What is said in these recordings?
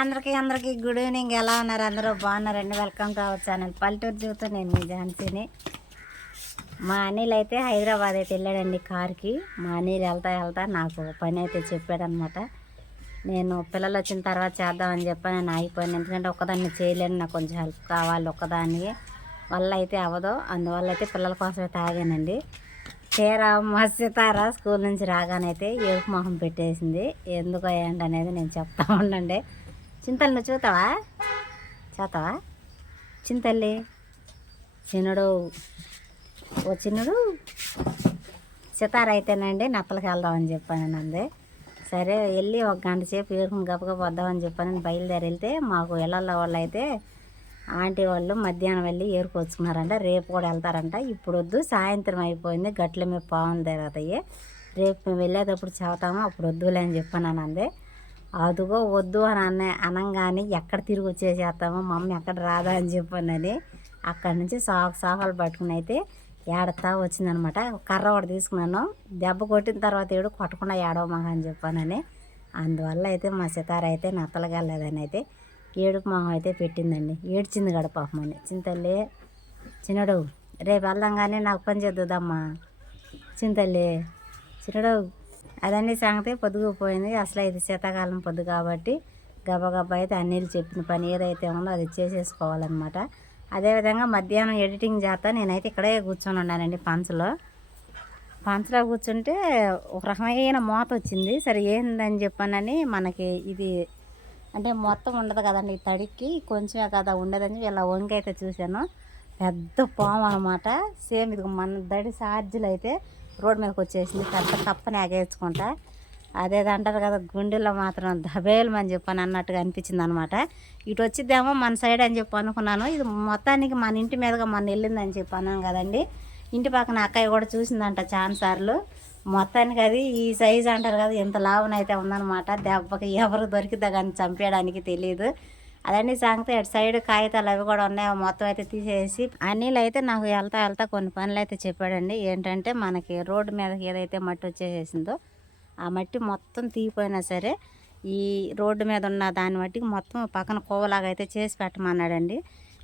అందరికీ అందరికీ good evening ఎలా ఉన్నారు? అందరూ బాగున్నారండి వెల్కమ్ టు అవర్ ఛానల్ పల్లెటూరు జీవితం నేను మీ ఝాన్సీని. మా అనిల్ అయితే హైదరాబాద్ అయితే వెళ్ళాడండి కార్కి. మా అనిల్ వెళ్తా వెళ్తా నాకు పని అయితే చెప్పాడనమాట. నేను పిల్లలు వచ్చిన తర్వాత చేద్దామని చెప్పి నేను ఆగిపోయాను. ఎందుకంటే ఒక్కదాన్ని చేయలేను. నాకు కొంచెం హెల్ప్ కావాలి ఒక్కదాన్ని. వల్ల అయితే అవ్వదు. అందువల్ల అయితే పిల్లల కోసమే తాగానండి. తీరా మత్స్యతార స్కూల్ నుంచి రాగానైతే ఏడుపు మొహం పెట్టేసింది. ఎందుకు అయ్యండి అనేది నేను చెప్తా ఉండండి. చింతలు నువ్వు చూతావా? చేతావా? చింతల్లి. చిన్నడు ఓ చిన్నడు. సితార అయితేనండి నత్తలకి వెళ్దామని చెప్పాను అంది. సరే వెళ్ళి ఒక గంట సేపు ఏరుకుని గబగబ వద్దామని చెప్పాను బయలుదేరి వెళ్తే మాకు ఇళ్ళల్లో వాళ్ళు అయితే ఆంటీ వాళ్ళు మధ్యాహ్నం వెళ్ళి ఏరుకొచ్చుకున్నారంట. రేపు కూడా వెళ్తారంట. ఇప్పుడు వద్దు సాయంత్రం అయిపోయింది. గట్ల మీద పావులు తిరుగుతాయి రేపు మేము వెళ్ళేటప్పుడు చదువుతాము అప్పుడు వద్దులే అని చెప్పాను అంది. అదిగో వద్దు అని అన్న అనంగానే ఎక్కడ తిరిగి వచ్చేసేస్తామో మమ్మీ ఎక్కడ రాదా అని చెప్పానని అక్కడి నుంచి సాకు సాఫాలు పట్టుకుని అయితే ఏడతా వచ్చిందనమాట. కర్ర ఒకటి తీసుకున్నాను. దెబ్బ కొట్టిన తర్వాత ఏడు కొట్టకుండా ఏడవమాక అని చెప్పానని అందువల్ల అయితే మా సితార అయితే నత్తలగలేదని అయితే ఏడుపు మొహం అయితే పెట్టిందండి. ఏడ్చింది గడ పాపం అని. చింతల్లి చిన్నడు రేపు వెళ్దాం కానీ నాకు పని చేద్దుదమ్మా. చింతల్లి చిన్నడు అదన్నీ సంగతి పొద్దుగు పోయింది. అసలు ఇది శీతాకాలం పొద్దు కాబట్టి గబగబా అయితే అన్నీళ్ళు చెప్పిన పని ఏదైతే ఉందో అది చేసేసుకోవాలన్నమాట. అదేవిధంగా మధ్యాహ్నం ఎడిటింగ్ చేస్తా. నేనైతే ఇక్కడే కూర్చొని ఉన్నానండి పంచలో. పంచలో కూర్చుంటే ఒక రకమైన మోత వచ్చింది. సరే ఏందని చెప్పానని మనకి ఇది అంటే మొత్తం ఉండదు కదండి తడికి. కొంచెమే కదా ఉండదని ఇలా వంగి అయితే చూశాను. పెద్ద పాము అనమాట సేమ్ ఇది మన దడి సార్జీలు అయితే రోడ్డు మీదకి వచ్చేసింది. పెద్ద కప్పని ఎగేసుకుంటా అదేది అంటారు కదా గుండెల్లో మాత్రం దబేలమని చెప్పాను అన్నట్టుగా అనిపించింది అనమాట ఇటు వచ్చిద్దేమో మన సైడ్ అని చెప్పి అనుకున్నాను. ఇది మొత్తానికి మన ఇంటి మీదుగా మన వెళ్ళిందని చెప్పి అన్నాను కదండి. ఇంటి పక్కన అక్కయ్య కూడా చూసిందంట చాలా సార్లు మొత్తానికి అది ఈ సైజ్ అంటారు కదా ఎంత లాభనైతే ఉందన్నమాట దెబ్బకి ఎవరు దొరికిద్దా కానీ చంపేయడానికి తెలియదు అదండి సంగతి అటు సైడ్ కాగితాలు అవి కూడా ఉన్నాయి మొత్తం అయితే తీసేసి అనిల్ అయితే నాకు వెళ్తా వెళ్తా కొన్ని పనులు అయితే చెప్పాడండి. ఏంటంటే మనకి రోడ్డు మీదకి ఏదైతే మట్టి వచ్చేసేసిందో ఆ మట్టి మొత్తం తీగిపోయినా సరే ఈ రోడ్డు మీద ఉన్న దాన్ని మట్టికి మొత్తం పక్కన కోవలాగా అయితే చేసి పెట్టమన్నాడండి.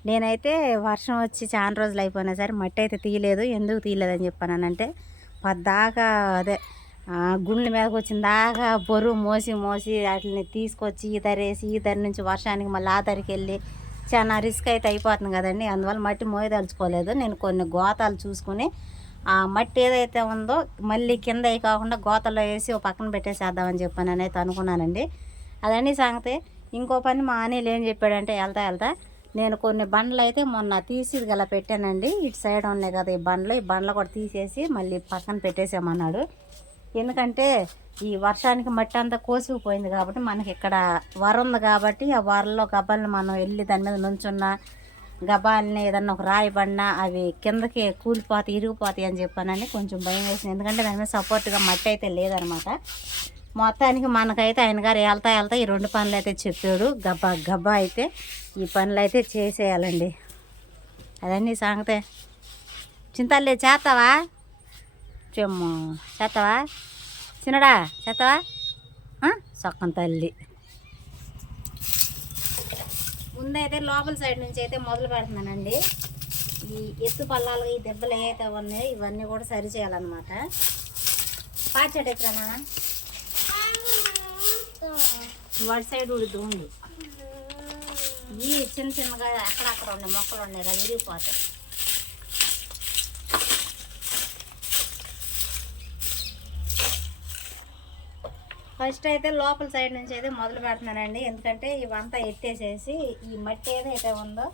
నేనైతే వర్షం వచ్చి చాలా రోజులు అయిపోయినా సరే మట్టి అయితే తీయలేదు. ఎందుకు తీయలేదని చెప్పానంటే పద్దాకా అదే గుండెల మీదకి వచ్చిన దాకా బరువు మోసి మోసి వాటిని తీసుకొచ్చి ఈ తరేసి ఈ తరి నుంచి వర్షానికి మళ్ళీ ఆ తరికి వెళ్ళి చాలా రిస్క్ అయితే అయిపోతుంది కదండి. అందువల్ల మట్టి మోయదలుచుకోలేదు. నేను కొన్ని గోతాలు చూసుకుని ఆ మట్టి ఏదైతే ఉందో మళ్ళీ కింద కాకుండా గోతలో వేసి ఒక పక్కన పెట్టేసేద్దామని చెప్పాను అయితే అనుకున్నానండి. అదని సంగతి. ఇంకో పని మా అనిల్ ఏం చెప్పాడంటే వెళ్తా వెళ్తా నేను కొన్ని బండ్లు అయితే మొన్న తీసి గల పెట్టానండి. ఇటు సైడ్ ఉన్నాయి కదా ఈ బండ్లు. ఈ బండ్లు కూడా తీసేసి మళ్ళీ పక్కన పెట్టేసామన్నాడు ఎందుకంటే ఈ వర్షానికి మట్టి అంతా కోసుకుపోయింది కాబట్టి మనకి ఇక్కడ వర ఉంది కాబట్టి ఆ వరలో గబ్బాలను మనం వెళ్ళి దాని మీద నుంచున్నా గబాల్ని ఏదన్నా ఒక రాయి పడినా అవి కిందకి కూలిపోతాయి ఇరిగిపోతాయి అని చెప్పానని కొంచెం భయం వేసింది. ఎందుకంటే దాని మీద సపోర్ట్గా మట్టి అయితే లేదనమాట. మొత్తానికి మనకైతే ఆయన గారు వెళ్తా వెళ్తా ఈ రెండు పనులు అయితే చెప్పాడు. గబ్బా గబ్బా అయితే ఈ పనులు అయితే చేసేయాలండి. అదన్నీ సంగతే. చింతలే చేస్తావా? చెమ్ము చేస్తావా? చిన్నడా చేస్తావా? సొక్కం తల్లి. ముందైతే లోపల సైడ్ నుంచి అయితే మొదలు పెడుతున్నానండి. ఈ ఎత్తు పల్లాలు ఈ దెబ్బలు ఏవైతే ఉన్నాయో ఇవన్నీ కూడా సరి చేయాలన్నమాట. పాచాడు ఎక్కడ వాటి వాడి సైడ్ ఉడుతుంది ఉండు ఈ చిన్న చిన్నగా అక్కడక్కడ ఉన్నాయి మొక్కలు ఉన్నాయి కదా విరిగిపోతాయి. ఫస్ట్ అయితే లోపల సైడ్ నుంచి అయితే మొదలు పెడుతున్నానండి. ఎందుకంటే ఇవంతా ఎత్తేసేసి ఈ మట్టి ఏదైతే ఉందో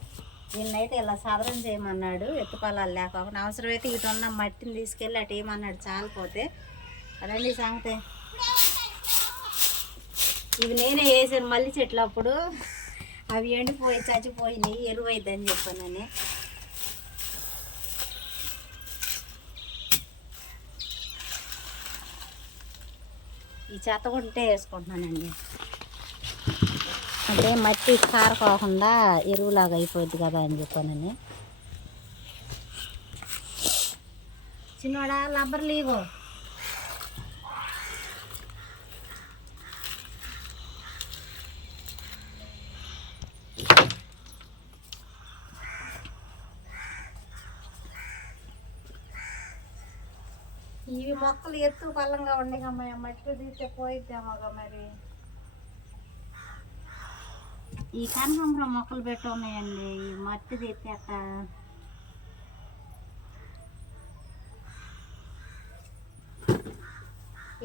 దీన్ని అయితే ఇలా సదరం చేయమన్నాడు ఎత్తుపల్లాలు లేకుండా అవసరమైతే ఇటు ఉన్న మట్టిని తీసుకెళ్ళి అటు ఏమన్నాడు చాలిపోతే అదండి సంగతే. ఇవి నేనే వేసాను మళ్ళీ చెట్లు అప్పుడు అవి ఎండిపోయి చచ్చిపోయినాయి ఎరువైద్దని చెప్పానని. ఈ చెత్త కొంటే ఉంటే వేసుకుంటున్నానండి. అంటే మట్టి కారకోకుండా ఎరువులాగా అయిపోద్ది కదా అని చెప్పానని. చిన్నవాడా లబ్బర్ లీవు. ఇవి మొక్కలు ఎత్తు పల్లంగా ఉండేగమ్మా మట్టి తీస్తే పోయిద్దామా మరి. ఈ కనకాంబరం మొక్కలు పెట్టి ఉన్నాయండి ఈ మట్టి తీస్తే అట్ట.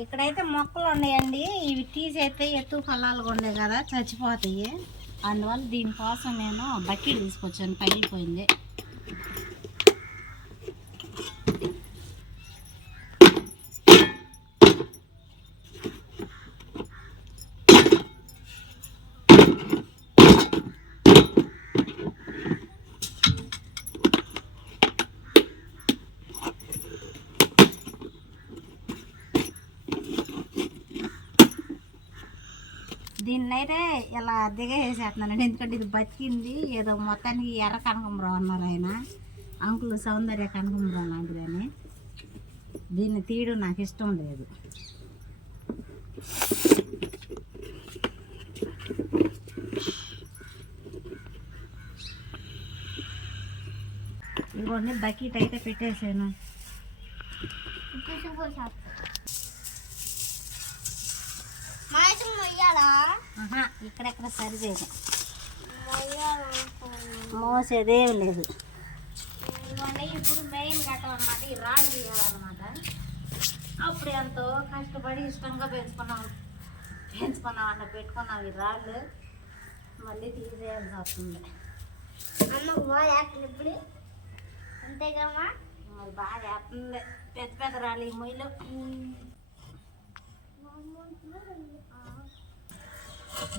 ఇక్కడైతే మొక్కలు ఉన్నాయండి ఇవి తీసేస్తే ఎత్తు ఫలాలుగా ఉండే కదా చచ్చిపోతాయి. అందువల్ల దీనికోసం నేను బకెట్ తీసుకొచ్చాను పగిలిపోయింది. అయితే ఇలా దిగేసేస్తున్నానండి ఎందుకంటే ఇది బతికింది. ఏదో మొత్తానికి ఎర్ర కనకంబరం అన్నారు ఆయన. అంకుల్ సౌందర్య కనకంబరం లాంటిదని దీన్ని తీయడం నాకు ఇష్టం లేదు. ఇవన్నీ బకెట్ అయితే పెట్టేసాను. ఇక్కడెక్కడ సరి చేయదు మోసేదేం లేదు. ఇదిగోండి ఇప్పుడు మెయిన్ కట్టాలన్నమాట ఈ రాళ్ళు తీయాలన్నమాట. అప్పుడు ఎంతో కష్టపడి ఇష్టంగా పెంచుకున్నాం పెంచుకున్నాం అంట పెట్టుకున్నాం ఈ రాళ్ళు. మళ్ళీ తీసేయాల్సి వస్తుంది. అంతేగమ్మా మరి బాగా వేస్తుంది పెద్ద పెద్ద రాళ్ళు ఈ మొయ్యలు.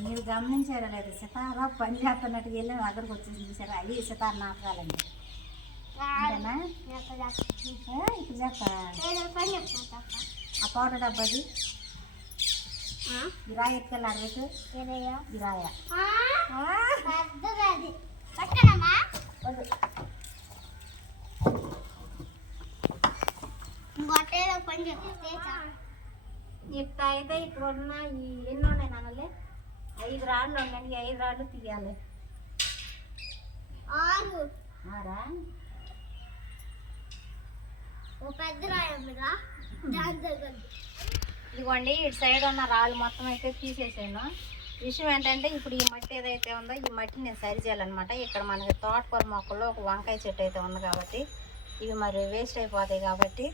మీరు గమనించారా లేదు సితారా పని చేస్తున్నట్టు వెళ్ళి అక్కడికి వచ్చేసి చూసారా? అవి సితార నాటకాలండి ఇప్పుడు చెప్తా ఆ పౌడర్ డబ్బాది ఇరాయి ఎత్తుకెళ్ళారు రేటు పని వద్దు. ఇప్పుడు అయితే ఇక్కడ ఉన్న ఈ ఎన్ని ఉన్నాయి నాన్నలే ఐదు రాళ్ళు ఉన్నాయి ఐదు రాళ్ళు తీయాలి. ఆరు. ఆరా? ఓ పెద్ద రాయమ్మగా దాని దగ్గర. ఇదిగోండి ఇటు సైడ్ ఉన్న రాళ్ళు మొత్తం అయితే తీసేసాను విషయం ఏంటంటే ఇప్పుడు ఈ మట్టి ఏదైతే ఉందో ఈ మట్టిని నేను సరి చేయాలన్నమాట. ఇక్కడ మనకి తోటకూర మొక్కల్లో ఒక వంకాయ చెట్టు అయితే ఉంది కాబట్టి ఇవి మరి వేస్ట్ అయిపోతాయి కాబట్టి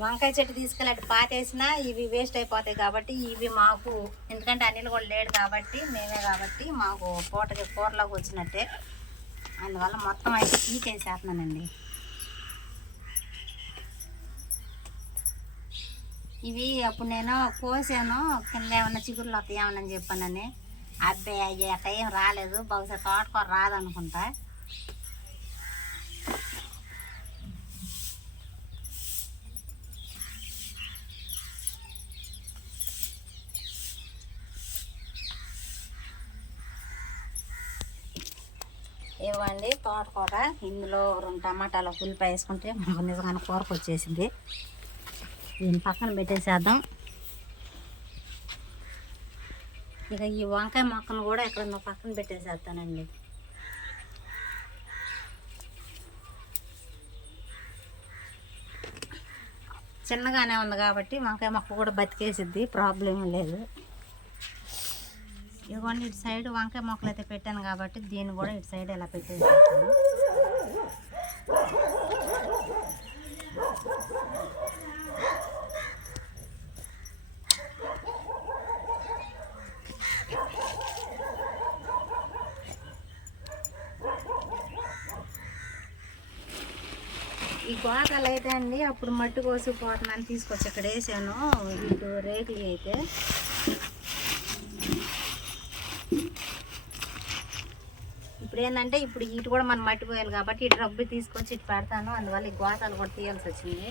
వంకాయ చెట్టు తీసుకెళ్ళి అటు పాతేసినా ఇవి వేస్ట్ అయిపోతాయి కాబట్టి ఇవి మాకు ఎందుకంటే అనిల్ కూడా లేడు కాబట్టి మేమే కాబట్టి మాకు పూటకి కూరలోకి వచ్చినట్టే. అందువల్ల మొత్తం అయితే తీసేసేస్తున్నానండి. ఇవి అప్పుడు నేను కోసాను కింద ఏమన్నా చిగురులు వస్తాయేమని చెప్పానని. అబ్బాయి అయ్యే టైం ఏం రాలేదు. బహుశా తోటకూర రాదనుకుంటా. ఇవ్వండి తోటకూర. ఇందులో రెండు టమాటాలు ఉల్లిపాయ వేసుకుంటే మాకు నిజంగానే కూరకు వచ్చేసింది. దీన్ని పక్కన పెట్టేసేద్దాం. ఇక ఈ వంకాయ మొక్కను కూడా ఇక్కడ మా పక్కన పెట్టేసేస్తానండి. చిన్నగానే ఉంది కాబట్టి వంకాయ మొక్క కూడా బతికేసిద్ది ప్రాబ్లం లేదు. ఇదిగోండి ఇటు సైడ్ వంకాయ మొక్కలు అయితే పెట్టాను కాబట్టి దీన్ని కూడా ఇటు సైడ్ ఇలా పెట్టేసేస్తాను. ఈ గోతలు అయితే అండి అప్పుడు మట్టి కోసి పోతున్నాను తీసుకొచ్చి ఇక్కడ వేసాను. ఇటు రేకులు అయితే ఇప్పుడు ఏంటంటే ఇప్పుడు ఇటు కూడా మనం మట్టి పోయాలి కాబట్టి ఇటు రబ్బు తీసుకొచ్చి ఇటు పెడతాను. అందువల్ల ఈ గోతాలు కూడా తీయాల్సి వచ్చింది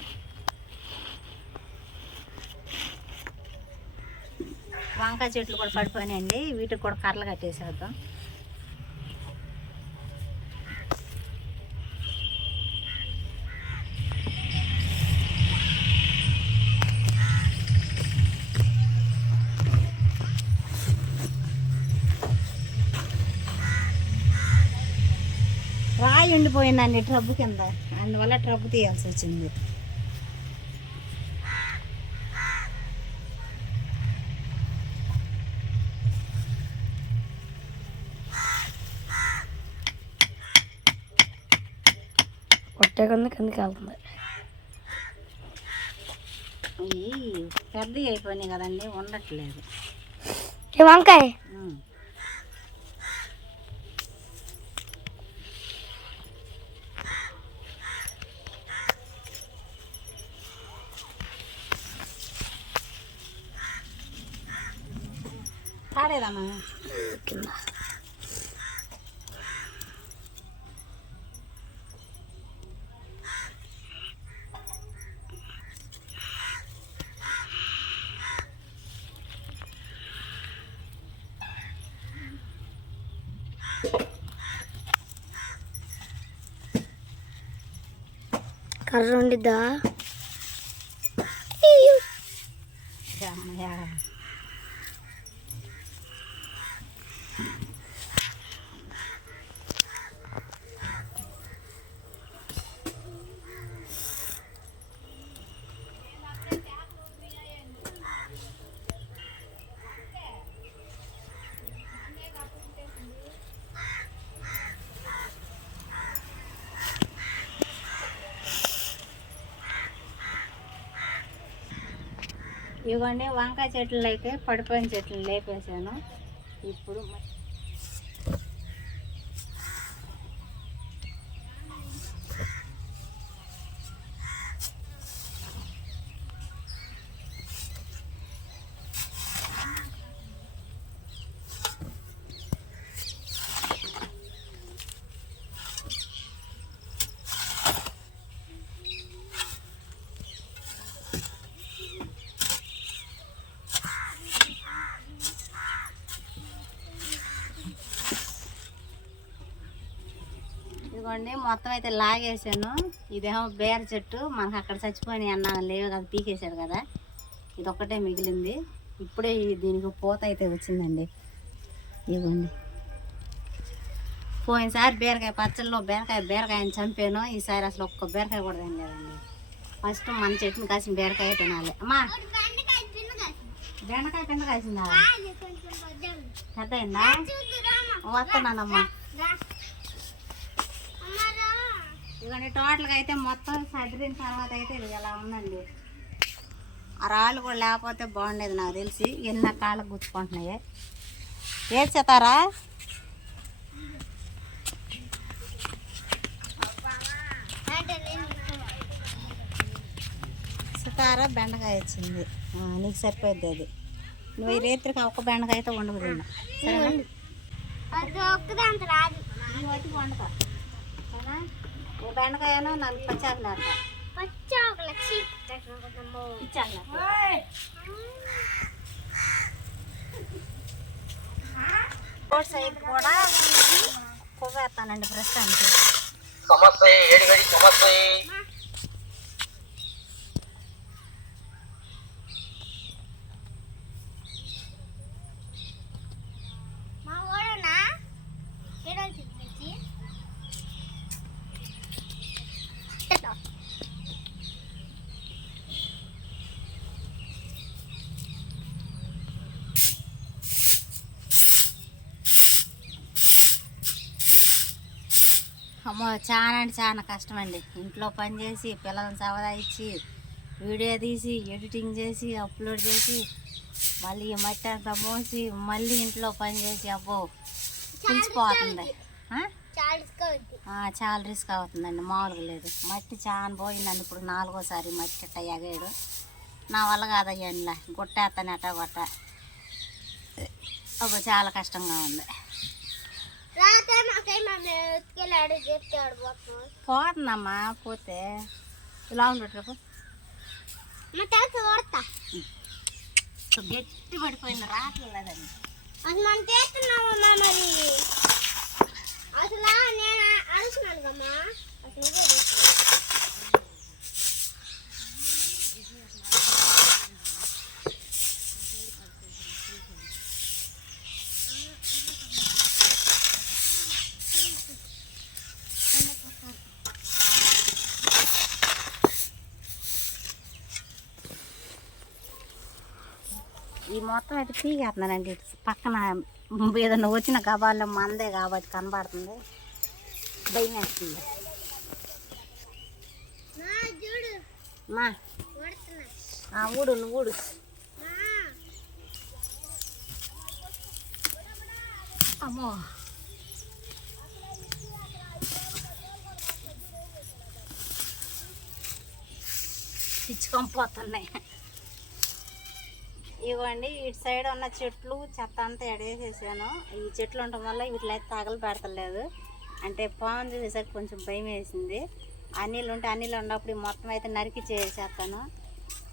వంకాయ చెట్లు కూడా పడిపోయినాయండి. వీటికి కూడా కర్రలు కట్టేసేద్దాం. రాయి ఉండిపోయిందండి ట్రబ్ కింద అందువల్ల ట్రబ్ తీయాల్సి వచ్చింది కొట్టకుండా కిందకి వెళ్తుంది పెద్దవి అయిపోయినాయి కదండి ఉండట్లేదు వంకాయ ఉమ్. తాడేదమ్మా కింద కర్ర ఉండిద్దా అమ్మయ్య. ఇవన్నీ వంకాయ చెట్లు అయితే పడిపోయిన చెట్లు లేపేసాను ఇప్పుడు ఇదిగోండి మొత్తం అయితే లాగేసాను. ఇదేమో బేర చెట్టు మనకు అక్కడ చచ్చిపోయినాయి అన్నాను లేవు కదా పీకేశాడు కదా. ఇది ఒక్కటే మిగిలింది. ఇప్పుడే దీనికి పూత అయితే వచ్చిందండి. ఇదిగోండి. పోయినసారి బీరకాయ పచ్చళ్ళలో బీరకాయ బీరకాయని చంపాను. ఈసారి అసలు ఒక్క బీరకాయ కూడా తినలేదండి. ఫస్ట్ మన చెట్టుని కాసిన బీరకాయ తినాలి. అమ్మా! బెండకాయ పిన్న కాసింది. పెద్ద అయిందా చూద్దురామా. ఇదిగోండి టోటల్గా అయితే మొత్తం సదిరిన తర్వాత అయితే ఇది ఇలా ఉందండి? ఆ రాళ్ళు కూడా లేకపోతే బాగుండేది నాకు తెలిసి. ఎన్న కాళ్ళకు గుచ్చుకుంటున్నాయి. ఏది చెతారా? సితారా బెండకాయ వచ్చింది. నీకు సరిపోద్ది అది. నువ్వు ఈ రేత్రికి ఒక్క బెండకాయ అయితే ఉండదు తిన్నా సరేనా? అది బెండకాయను నాలుగు పచ్చాకులు వేస్తా పచ్చ ఒక లక్ష ఇచ్చేటట్టున్నాము. ఇచ్చాను రోడ్ సైడ్ కూడా కొవ్వేస్తానండి ప్రస్తుతానికి. మా అమ్మో చాలా అంటే చాలా కష్టం అండి ఇంట్లో పని చేసి పిల్లల్ని సవదా ఇచ్చి వీడియో తీసి ఎడిటింగ్ చేసి అప్లోడ్ చేసి మళ్ళీ మట్టి అంతా మోసి మళ్ళీ ఇంట్లో పని చేసి అబ్బో పిలిచిపోతుంది? చాలా రిస్క్ అవుతుందండి. మామూలుగా లేదు. మట్టి చాలా పోయిందండి. ఇప్పుడు నాలుగోసారి మట్టి ఇట్ట ఎగాడు నా వల్ల కాదయ్యండిలా గుట్టేస్తాను అట్ట కొట్ట అబ్బో చాలా కష్టంగా ఉంది. పోతుందమ్మా పోతే. ఇలా ఉండట్లేదు ఓడతా గట్టి పడిపోయింది రావట్లేదండి అది. మనం చేస్తున్నామమ్మా మరి? అసలు నేను అరుస్తున్నాను కమ్మా అసలు ఈ మొత్తం అయితే పీకేస్తున్నానండి. పక్కన ఏదన్నా వచ్చిన గబాల్లో మందే కాబట్టి కనబడుతుంది. భయం వేస్తుంది. మా ఊడు నువ్వు ఊడు. అమ్మో. పిచ్చుకొని పోతున్నాయి. ఇవ్వండి ఇటు సైడ్ ఉన్న చెట్లు చెత్త అంతా ఎడేసేసాను. ఈ చెట్లు ఉండటం వల్ల వీటిలో అయితే తగలు పెడతలేదు. అంటే పాము చూసేసరికి కొంచెం భయం వేసింది. అన్నిలు ఉంటే అన్నిలు ఉన్నప్పుడు ఈ మొత్తం అయితే నరికి చేసేస్తాను.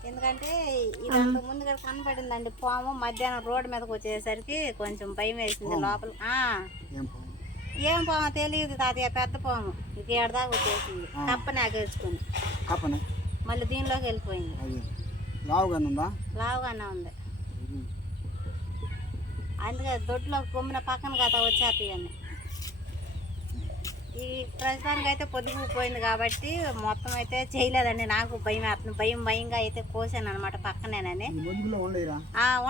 ఎందుకంటే ఇది అంత ముందుగా కనపడిందండి పాము మధ్యాహ్నం రోడ్డు మీదకి వచ్చేసరికి కొంచెం భయం వేసింది లోపల. ఆ, ఏం పాము? తెలియదు తాతయ్య పెద్ద పాము. ఇది ఏడదాకా వచ్చేసింది. కప్ప నాగేసుకుని కప్పనే? మళ్ళీ దీనిలోకి వెళ్ళిపోయింది. లావుగానే ఉందా? లావుగానే ఉంది. అందుకే దొడ్లో కొమ్మిన పక్కన కదా వచ్చేస్తాయని ఈ ప్రస్తుతానికి అయితే పొద్దుపోయింది కాబట్టి మొత్తం అయితే చేయలేదండి. నాకు భయం వేస్తుంది. భయం భయంగా అయితే కోసాను అనమాట పక్కనేనని.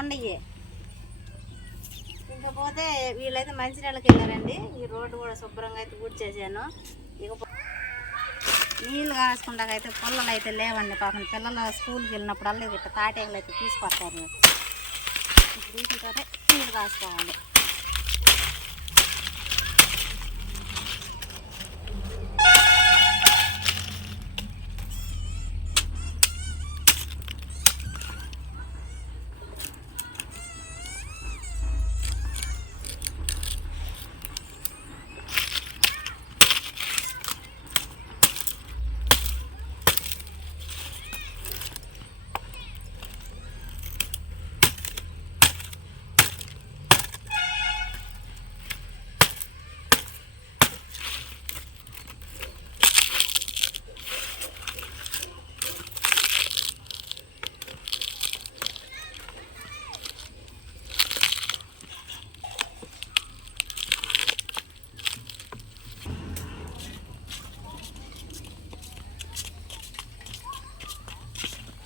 ఉండయి ఇంకపోతే వీళ్ళైతే మంచిర్యాలకి వెళ్ళారండి. ఈ రోడ్డు కూడా శుభ్రంగా అయితే చేశాను. ఇక నీళ్ళు కాసుకుంటాకైతే పుల్లలు అయితే లేవండి పాపం. పిల్లలు స్కూల్కి వెళ్ళినప్పుడల్లా ఇట్లా తాటేకలు అయితే తీసుకొస్తారు. ఇప్పుడు వీటితో నీళ్ళు కాసుకోవాలి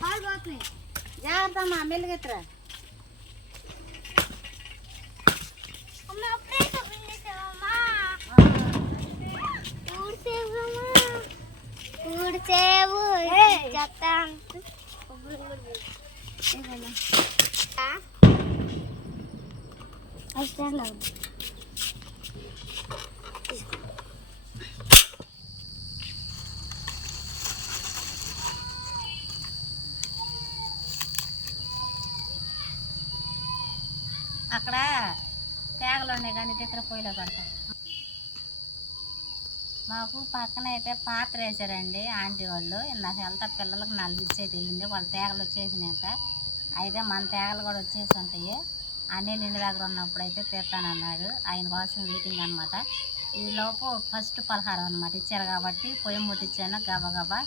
పాలు పోతున్నాయి జాగ్రత్త అమ్మా మెల్లిగెత్తరా అమ్మ అప్పుడే షాపింగ్ చేసావమ్మా అక్కడ తేగలు ఉన్నాయి కానీ ఇతర పొయ్యిలో పడతాయి. మాకు పక్కన అయితే పాత్ర వేసారండి ఆంటీ వాళ్ళు. ఇందాక వెళ్తా పిల్లలకు నాలుగు ఇచ్చేది వెళ్ళింది. వాళ్ళ తేగలు వచ్చేసినాక అయితే మన తేగలు కూడా వచ్చేసి ఉంటాయి. అన్నీ నిండి దగ్గర ఉన్నప్పుడు అయితే తీస్తానన్నాడు. ఆయన కోసం వెయిటింగ్ అనమాట ఈ లోపు ఫస్ట్ పలహారం అనమాట ఇచ్చారు కాబట్టి పొయ్యి ముట్టించాను గబా గబా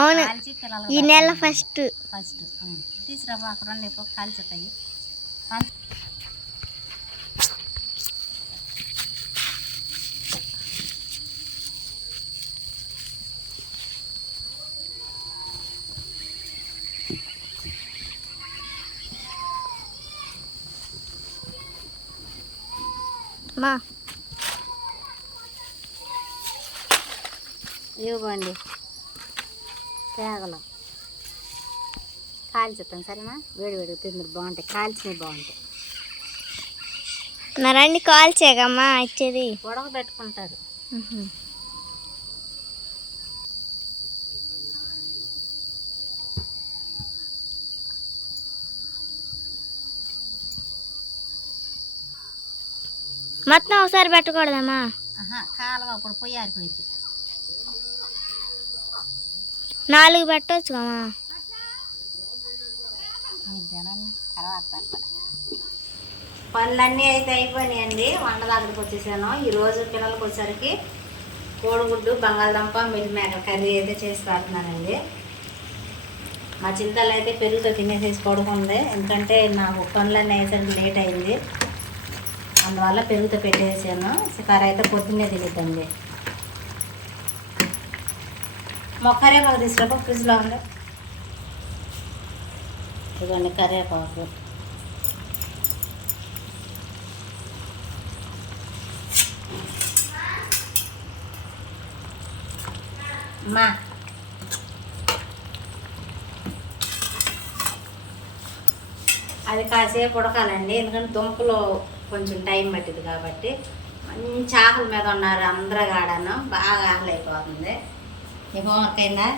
అవును. కాల్చి పిల్లలు ఈ నెల ఫస్ట్ ఫస్ట్ తీసుకురా అక్కడ కాల్చుతాయి. మా. ఇవ్వండి. తేగలు. కాల్చుతాం సరేనా? వేడి వేడి తిందరు బాగుంటాయి. కాల్చినవి బాగుంటాయి. నా రండి కాల్ చేయగమ్మా ఇచ్చేది. ఉడకబెట్టుకుంటారు. మొత్తం ఒకసారి పెట్టకూడదమ్మా. కాలువ అప్పుడు పొయ్యి ఆరిపోయింది. నాలుగు పెట్టవచ్చు పెడతా. పనులన్నీ అయితే అయిపోయినాయండి. వంట దగ్గరికి వచ్చేసాను. ఈరోజు పిల్లలకి వచ్చరికి కోడిగుడ్డు బంగాళదుంప మిల్ మేకర్ కర్రీ అయితే చేసి పెడుతున్నానండి. మా చింతలు అయితే పెరుగుతో తినేసేసి పడుకుంది. ఎందుకంటే నాకు పనులన్నీ అయ్యేసరికి లేట్ అయింది. అందువల్ల పెరుగుతో పెట్టేసాను. కర్ర అయితే పొద్దున్నే తిరుగుతుంది మొక్కరేపాకు తీసుకురాపో ఫ్రిడ్జ్లో ఉండే. ఇదిగోండి కరివేపాకు. మా అది కాసేపు ఉడకాలండి ఎందుకంటే దుంపలు కొంచెం టైం పట్టింది కాబట్టి మంచి ఆకలి మీద ఉన్నారు అందరూ కాడను. బాగా ఆకలి అయిపోతుంది. నీ హోంవర్క్ అయిందా?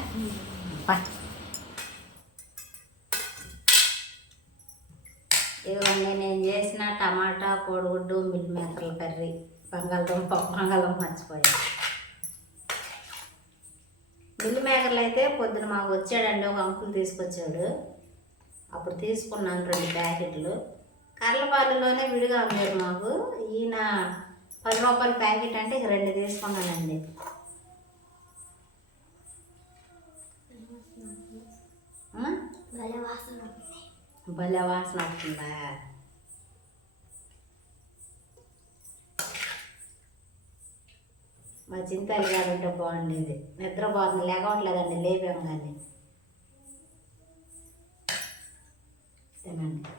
ఇదిగోండి నేను చేసిన టమాటా కోడిగుడ్డు మిల్ మేకల కర్రీ. బంగాళదుంప బంగాళదుంప మర్చిపోయాను. మిల్ మేకర్లు అయితే పొద్దున మాకు వచ్చాడండి ఒక అంకుల్ తీసుకొచ్చాడు. అప్పుడు తీసుకున్నాను రెండు ప్యాకెట్లు. కర్లపాలలోనే విడిగా అమ్మారు మాకు. ఈయన పది రూపాయల ప్యాకెట్ అంటే ఇక రెండు తీసుకున్నానండి భలే వాసన వస్తుందా? మా చింతలు కాదంటే బాగుండేది. నిద్రపోతుంది లేకవట్లేదండి లేపాం కానీ తినండి.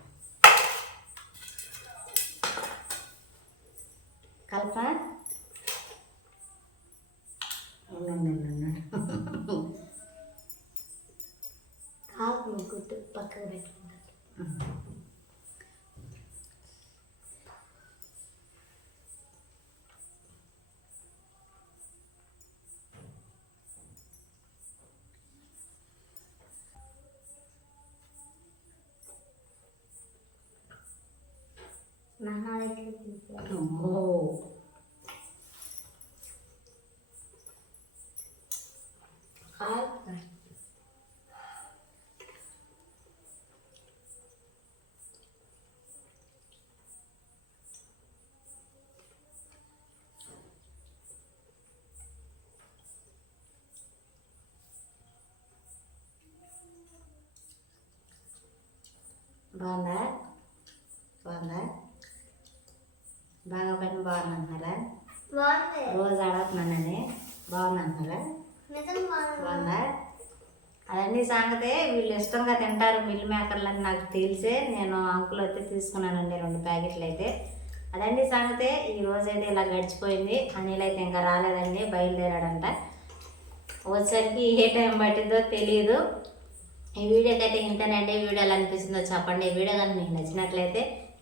కల్ప. కాకు గుడ్డు పక్కకు పెట్టుకుంటారు నాన్నకి అమ్మో కాకు బాగుందా బాగుందా బాగా పని రోజు నిజం బాగుంది బాగుందా? అదన్నీ సంగతే వీళ్ళు ఇష్టంగా తింటారు మిల్ మేకర్లు అని నాకు తెలిసే నేను అంకులు అయితే తీసుకున్నానండి రెండు ప్యాకెట్లు అయితే. అదండి సంగతే ఈ రోజు అయితే ఇలా గడిచిపోయింది. అనిల్ అయితే ఇంకా రాలేదండి బయలుదేరాడంట. వచ్చేసరికి ఏ టైం పట్టిందో తెలియదు ఈ వీడియోకి అయితే ఇంతేనండి. వీడియో ఎలా అనిపిస్తుందో చెప్పండి. ఈ వీడియో కానీ మీకు నచ్చినట్లయితే